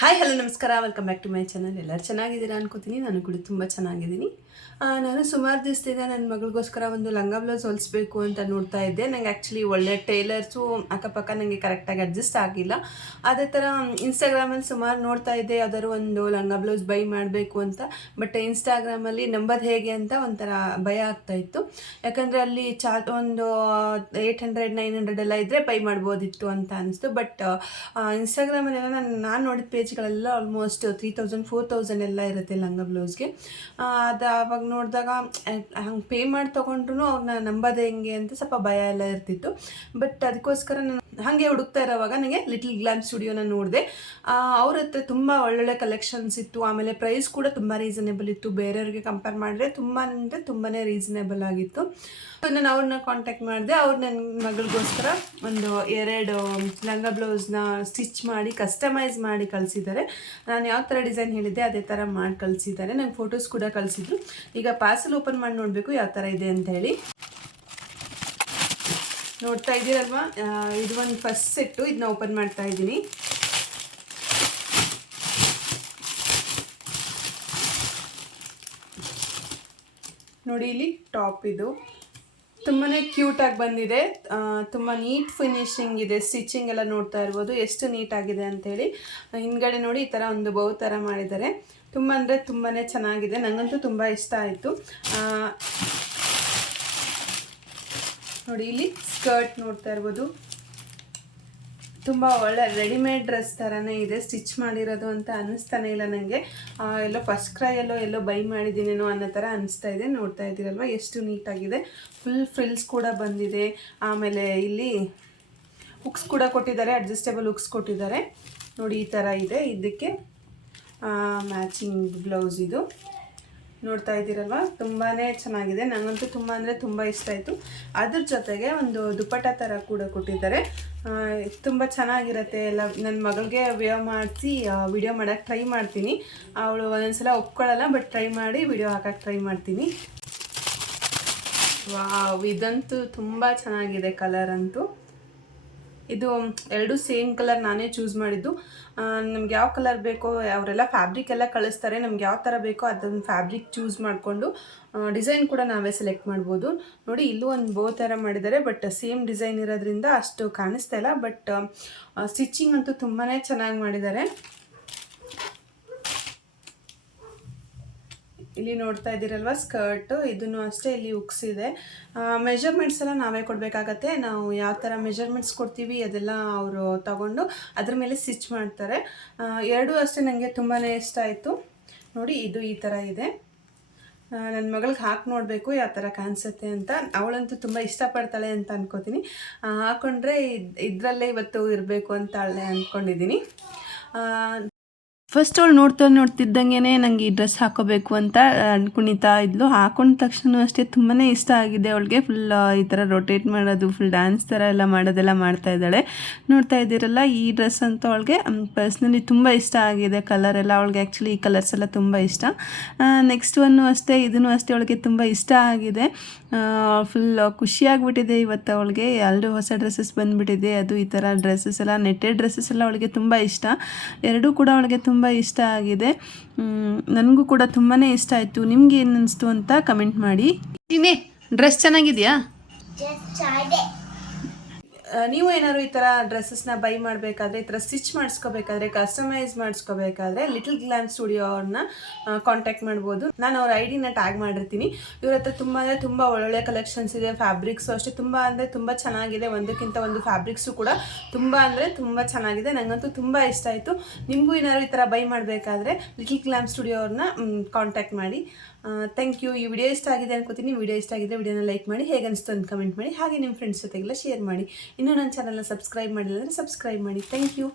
Hi hello ನಮಸ್ಕಾರ, welcome back to my channel. ಎಲ್ಲರೂ ಚೆನ್ನಾಗಿದ್ದೀರಾ ಅನ್ಕೋತೀನಿ. ನಾನು ಕೂಡ ತುಂಬ ಚೆನ್ನಾಗಿದ್ದೀನಿ. ನಾನು ಸುಮಾರು ದಿವಸದಿಂದ ನನ್ನ ಮಗಳಿಗೋಸ್ಕರ ಒಂದು ಲಂಗ ಬ್ಲೌಸ್ ಹೊಲಿಸ್ಬೇಕು ಅಂತ ನೋಡ್ತಾ ಇದ್ದೆ. ನನಗೆ ಆ್ಯಕ್ಚುಲಿ ಒಳ್ಳೆ ಟೈಲರ್ಸು ಅಕ್ಕಪಕ್ಕ ನನಗೆ ಕರೆಕ್ಟಾಗಿ ಅಡ್ಜಸ್ಟ್ ಆಗಿಲ್ಲ. ಅದೇ ಥರ ಇನ್ಸ್ಟಾಗ್ರಾಮಲ್ಲಿ ಸುಮಾರು ನೋಡ್ತಾ ಇದ್ದೆ ಯಾವ್ದಾದ್ರು ಒಂದು ಲಂಗ ಬ್ಲೌಸ್ ಬೈ ಮಾಡಬೇಕು ಅಂತ. ಬಟ್ ಇನ್ಸ್ಟಾಗ್ರಾಮಲ್ಲಿ ನಂಬೋದು ಹೇಗೆ ಅಂತ ಒಂಥರ ಭಯ ಆಗ್ತಾಯಿತ್ತು. ಯಾಕಂದರೆ ಅಲ್ಲಿ ಒಂದು 800-900 ಎಲ್ಲ ಇದ್ದರೆ ಬೈ ಮಾಡ್ಬೋದಿತ್ತು ಅಂತ ಅನಿಸ್ತು. ಬಟ್ ಇನ್ಸ್ಟಾಗ್ರಾಮಲ್ಲೆಲ್ಲ ನಾನು ನೋಡಿದ ಪೇಜ್ಗಳೆಲ್ಲ ಆಲ್ಮೋಸ್ಟ್ 3000-4000 ಎಲ್ಲ ಇರುತ್ತೆ ಲಂಗ ಬ್ಲೌಸ್ಗೆ. ಅದು ಆವಾಗ ನೋಡಿದಾಗ ಹಂಗೆ ಪೇ ಮಾಡಿ ತೊಗೊಂಡ್ರು ಅವ್ರನ್ನ ನಂಬೋದು ಹೆಂಗೆ ಅಂತ ಸ್ವಲ್ಪ ಭಯ ಎಲ್ಲ ಇರ್ತಿತ್ತು. ಬಟ್ ಅದಕ್ಕೋಸ್ಕರ ನಾನು ಹಾಗೆ ಹುಡುಕ್ತಾ ಇರೋವಾಗ ನನಗೆ ಲಿಟಲ್ ಗ್ಲಾಮ್ ಸ್ಟುಡಿಯೋನ ನೋಡಿದೆ. ಅವ್ರ ಹತ್ರ ತುಂಬ ಒಳ್ಳೊಳ್ಳೆ ಕಲೆಕ್ಷನ್ಸ್ ಇತ್ತು. ಆಮೇಲೆ ಪ್ರೈಸ್ ಕೂಡ ತುಂಬ ರೀಸನೇಬಲ್ ಇತ್ತು. ಬೇರೆಯವ್ರಿಗೆ ಕಂಪೇರ್ ಮಾಡಿದ್ರೆ ತುಂಬಾ ರೀಸನೇಬಲ್ ಆಗಿತ್ತು. ನಾನು ಅವ್ರನ್ನ ಕಾಂಟ್ಯಾಕ್ಟ್ ಮಾಡಿದೆ. ಅವ್ರು ನನ್ನ ಮಗಳಿಗೋಸ್ಕರ ಒಂದು 2 ಲಂಗ ಬ್ಲೌಸ್ನ ಸ್ಟಿಚ್ ಮಾಡಿ ಕಸ್ಟಮೈಸ್ ಮಾಡಿ ಕಳಿಸಿದ್ದಾರೆ. ನಾನು ಯಾವ ಥರ ಡಿಸೈನ್ ಹೇಳಿದ್ದೆ ಅದೇ ಥರ ಮಾಡಿ ಕಳಿಸಿದ್ದಾರೆ. ನಂಗೆ ಫೋಟೋಸ್ ಕೂಡ ಕಳಿಸಿದ್ರು. ಈಗ ಪಾರ್ಸಲ್ ಓಪನ್ ಮಾಡಿ ನೋಡಬೇಕು ಯಾವ ಥರ ಇದೆ ಅಂತ ಹೇಳಿ. ನೋಡ್ತಾ ಇದ್ದೀರಲ್ವಾ, ಇದು ಒಂದು ಫಸ್ಟ್ ಸೆಟ್ಟು. ಇದನ್ನ ಓಪನ್ ಮಾಡ್ತಾ ಇದ್ದೀನಿ. ನೋಡಿ, ಇಲ್ಲಿ ಟಾಪ್ ಇದು ತುಂಬಾ ಕ್ಯೂಟಾಗಿ ಬಂದಿದೆ. ತುಂಬ ನೀಟ್ ಫಿನಿಶಿಂಗ್ ಇದೆ. ಸ್ಟಿಚಿಂಗ್ ಎಲ್ಲ ನೋಡ್ತಾ ಇರ್ಬೋದು ಎಷ್ಟು ನೀಟಾಗಿದೆ ಅಂಥೇಳಿ. ಹಿಂದ್ಗಡೆ ನೋಡಿ ಈ ಥರ ಒಂದು ಬೌ ಥರ ಮಾಡಿದ್ದಾರೆ. ತುಂಬ ಅಂದರೆ ತುಂಬಾ ಚೆನ್ನಾಗಿದೆ. ನನಗಂತೂ ತುಂಬ ಇಷ್ಟ ಆಯಿತು. ನೋಡಿ, ಇಲ್ಲಿ ಸ್ಕರ್ಟ್ ನೋಡ್ತಾ ಇರ್ಬೋದು. ತುಂಬ ಒಳ್ಳೆ ರೆಡಿಮೇಡ್ ಡ್ರೆಸ್ ಥರನೇ ಇದೆ. ಸ್ಟಿಚ್ ಮಾಡಿರೋದು ಅಂತ ಅನ್ನಿಸ್ತಾನೆ ಇಲ್ಲ ನನಗೆ. ಎಲ್ಲೋ ಫಸ್ಟ್ ಕ್ರೈಯಲ್ಲೋ ಎಲ್ಲೋ ಬೈ ಮಾಡಿದ್ದೀನೇನೋ ಅನ್ನೋ ಥರ ಅನ್ನಿಸ್ತಾ ಇದೆ. ನೋಡ್ತಾ ಇದ್ದೀರಲ್ವ ಎಷ್ಟು ನೀಟಾಗಿದೆ. ಫುಲ್ ಫ್ರಿಲ್ಸ್ ಕೂಡ ಬಂದಿದೆ. ಆಮೇಲೆ ಇಲ್ಲಿ ಹುಕ್ಸ್ ಕೂಡ ಕೊಟ್ಟಿದ್ದಾರೆ, ಅಡ್ಜಸ್ಟೇಬಲ್ ಹುಕ್ಸ್ ಕೊಟ್ಟಿದ್ದಾರೆ. ನೋಡಿ ಈ ಥರ ಇದೆ. ಇದಕ್ಕೆ ಮ್ಯಾಚಿಂಗ್ ಬ್ಲೌಸ್ ಇದು. ನೋಡ್ತಾ ಇದ್ದೀರಲ್ವ, ತುಂಬಾ ಚೆನ್ನಾಗಿದೆ. ನನಗಂತೂ ತುಂಬ ಅಂದರೆ ತುಂಬ ಇಷ್ಟ ಆಯಿತು. ಅದ್ರ ಜೊತೆಗೆ ಒಂದು ದುಪ್ಪಟ್ಟ ಥರ ಕೂಡ ಕೊಟ್ಟಿದ್ದಾರೆ. ತುಂಬ ಚೆನ್ನಾಗಿರುತ್ತೆ. ಎಲ್ಲ ನನ್ನ ಮಗಳಿಗೆ ವೇರ್ ಮಾಡಿಸಿ ವಿಡಿಯೋ ಮಾಡೋಕ್ಕೆ ಟ್ರೈ ಮಾಡ್ತೀನಿ. ಅವಳು ಒಂದೊಂದ್ಸಲ ಒಪ್ಕೊಳ್ಳಲ್ಲ, ಬಟ್ ಟ್ರೈ ಮಾಡಿ ವಿಡಿಯೋ ಹಾಕೋಕ್ಕೆ ಟ್ರೈ ಮಾಡ್ತೀನಿ. ವಾವ್, ಇದಂತೂ ತುಂಬ ಚೆನ್ನಾಗಿದೆ. ಕಲರ್ ಅಂತೂ ಇದು ಎರಡು ಸೇಮ್ ಕಲರ್ ನಾನೇ ಚೂಸ್ ಮಾಡಿದ್ದು. ನಮ್ಗೆ ಯಾವ ಕಲರ್ ಬೇಕೋ, ಅವರೆಲ್ಲ ಫ್ಯಾಬ್ರಿಕ್ ಎಲ್ಲ ಕಳಿಸ್ತಾರೆ. ನಮ್ಗೆ ಯಾವ ಥರ ಬೇಕೋ ಅದನ್ನು ಫ್ಯಾಬ್ರಿಕ್ ಚೂಸ್ ಮಾಡಿಕೊಂಡು ಡಿಸೈನ್ ಕೂಡ ನಾವೇ ಸೆಲೆಕ್ಟ್ ಮಾಡ್ಬೋದು. ನೋಡಿ, ಇಲ್ಲೂ ಒಂದು ಬೋ ಥರ ಮಾಡಿದ್ದಾರೆ. ಬಟ್ ಸೇಮ್ ಡಿಸೈನ್ ಇರೋದ್ರಿಂದ ಅಷ್ಟು ಕಾಣಿಸ್ತಾ ಇಲ್ಲ. ಬಟ್ ಸ್ಟಿಚಿಂಗ್ ಅಂತೂ ತುಂಬಾ ಚೆನ್ನಾಗಿ ಮಾಡಿದ್ದಾರೆ. ಇಲ್ಲಿ ನೋಡ್ತಾ ಇದ್ದೀರಲ್ವ ಸ್ಕರ್ಟ್, ಇದನ್ನು ಅಷ್ಟೇ. ಇಲ್ಲಿ ಹುಕ್ಸ್ ಇದೆ. ಮೆಜರ್ಮೆಂಟ್ಸ್ ಎಲ್ಲ ನಾವೇ ಕೊಡಬೇಕಾಗತ್ತೆ. ನಾವು ಯಾವ ಥರ ಮೆಜರ್ಮೆಂಟ್ಸ್ ಕೊಡ್ತೀವಿ ಅದೆಲ್ಲ ಅವರು ತಗೊಂಡು ಅದ್ರ ಮೇಲೆ ಸ್ಟಿಚ್ ಮಾಡ್ತಾರೆ. ಎರಡೂ ಅಷ್ಟೇ ನನಗೆ ತುಂಬಾ ಇಷ್ಟ ಆಯಿತು. ನೋಡಿ, ಇದು ಈ ಥರ ಇದೆ. ನನ್ನ ಮಗಳಿಗೆ ಹಾಕಿ ನೋಡಬೇಕು ಯಾವ ಥರ ಕಾಣಿಸುತ್ತೆ ಅಂತ. ಅವಳಂತೂ ತುಂಬ ಇಷ್ಟಪಡ್ತಾಳೆ ಅಂತ ಅಂದ್ಕೋತೀನಿ. ಹಾಕ್ಕೊಂಡ್ರೆ ಇದರಲ್ಲೇ ಇವತ್ತು ಇರಬೇಕು ಅಂತ ಅಂದ್ಕೊಂಡಿದ್ದೀನಿ. ಫಸ್ಟ್ ಅವಳು ನೋಡ್ತಿದ್ದಂಗೆ ನನಗೆ ಈ ಡ್ರೆಸ್ ಹಾಕೋಬೇಕು ಅಂತ ಕುಣಿತಾ ಇದ್ಲು. ಹಾಕೊಂಡ ತಕ್ಷಣ ಅಷ್ಟೇ ತುಂಬಾ ಇಷ್ಟ ಆಗಿದೆ ಅವಳಿಗೆ. ಫುಲ್ ಈ ಥರ ರೊಟೇಟ್ ಮಾಡೋದು, ಫುಲ್ ಡ್ಯಾನ್ಸ್ ಥರ ಎಲ್ಲ ಮಾಡೋದೆಲ್ಲ ಮಾಡ್ತಾ ಇದ್ದಾಳೆ. ನೋಡ್ತಾ ಇದ್ದೀರಲ್ಲ, ಈ ಡ್ರೆಸ್ ಅಂತೂ ಅವಳಿಗೆ ಪರ್ಸ್ನಲಿ ತುಂಬ ಇಷ್ಟ ಆಗಿದೆ. ಕಲರ್ ಎಲ್ಲ ಅವಳಿಗೆ ಆ್ಯಕ್ಚುಲಿ ಈ ಕಲರ್ಸ್ ಎಲ್ಲ ತುಂಬ ಇಷ್ಟ. ನೆಕ್ಸ್ಟ್ ಒನ್ನು ಅಷ್ಟೇ, ಇದನ್ನು ಅಷ್ಟೇ ಅವಳಿಗೆ ತುಂಬ ಇಷ್ಟ ಆಗಿದೆ. ಫುಲ್ ಖುಷಿಯಾಗಿಬಿಟ್ಟಿದೆ ಇವತ್ತು ಅವಳಿಗೆ. ಎಲ್ಲರೂ ಹೊಸ ಡ್ರೆಸ್ಸಸ್ ಬಂದುಬಿಟ್ಟಿದೆ. ಅದು ಈ ಥರ ಡ್ರೆಸ್ಸಸ್ ಎಲ್ಲ, ನೆಟ್ಟೆಡ್ ಡ್ರೆಸ್ಸಸ್ ಎಲ್ಲ ಅವಳಿಗೆ ತುಂಬ ಇಷ್ಟ. ಎರಡೂ ಕೂಡ ಅವಳಿಗೆ ತುಂಬ ಇಷ್ಟ ಆಗಿದೆ. ನನಗೂ ಕೂಡ ತುಂಬಾ ಇಷ್ಟ ಆಯಿತು. ನಿಮ್ಗೆ ಏನು ಅನಿಸ್ತು ಅಂತ ಕಮೆಂಟ್ ಮಾಡಿ. ಇನ್ನೇ ಡ್ರೆಸ್ ಚೆನ್ನಾಗಿದೆಯಾ? ನೀವು ಏನಾದ್ರು ಈ ಥರ ಡ್ರೆಸ್ಸಸ್ನ ಬೈ ಮಾಡಬೇಕಾದ್ರೆ, ಈ ಥರ ಸ್ಟಿಚ್ ಮಾಡಿಸ್ಕೋಬೇಕಾದ್ರೆ, ಕಸ್ಟಮೈಸ್ ಮಾಡಿಸ್ಕೋಬೇಕಾದ್ರೆ ಲಿಟಲ್ ಗ್ಲಾಮ್ ಸ್ಟುಡಿಯೋ ಅವ್ರನ್ನ ಕಾಂಟ್ಯಾಕ್ಟ್ ಮಾಡ್ಬೋದು. ನಾನು ಅವ್ರ ಐಡಿನ ಟ್ಯಾಗ್ ಮಾಡಿರ್ತೀನಿ. ಇವ್ರ ಹತ್ರ ತುಂಬ ಒಳ್ಳೊಳ್ಳೆ ಕಲೆಕ್ಷನ್ಸ್ ಇದೆ. ಫ್ಯಾಬ್ರಿಕ್ಸು ಅಷ್ಟೇ ತುಂಬ ಚೆನ್ನಾಗಿದೆ. ಒಂದಕ್ಕಿಂತ ಒಂದು ಫ್ಯಾಬ್ರಿಕ್ಸು ಕೂಡ ತುಂಬ ಚೆನ್ನಾಗಿದೆ. ನನಗಂತೂ ತುಂಬ ಇಷ್ಟ ಆಯಿತು. ನಿಮಗೂ ಏನಾದ್ರು ಈ ಥರ ಬೈ ಮಾಡಬೇಕಾದ್ರೆ ಲಿಟಲ್ ಗ್ಲಾಮ್ ಸ್ಟುಡಿಯೋ ಅವ್ರನ್ನ ಕಾಂಟ್ಯಾಕ್ಟ್ ಮಾಡಿ. Thank you. ಈ ವಿಡಿಯೋ ಇಷ್ಟ ಆಗಿದೆ ಅನ್ಕೋತೀನಿ. ವಿಡಿಯೋ ಇಷ್ಟ ಆಗಿದ್ರೆ ವಿಡಿಯೋನ ಲೈಕ್ ಮಾಡಿ, ಹೇಗೆ ಅನಿಸ್ತು ಅಂತ ಕಮೆಂಟ್ ಮಾಡಿ. ಹಾಗೆ ನಿಮ್ಮ ಫ್ರೆಂಡ್ಸ್ ಜೊತೆಗೆಲ್ಲ ಶೇರ್ ಮಾಡಿ. ಇನ್ನೂ ನನ್ನ ಚಾನಲ್ನ ಸಬ್ಸ್ಕ್ರೈಬ್ ಮಾಡಿಲ್ಲ ಅಂದರೆ ಸಬ್ಸ್ಕ್ರೈಬ್ ಮಾಡಿ. Thank you.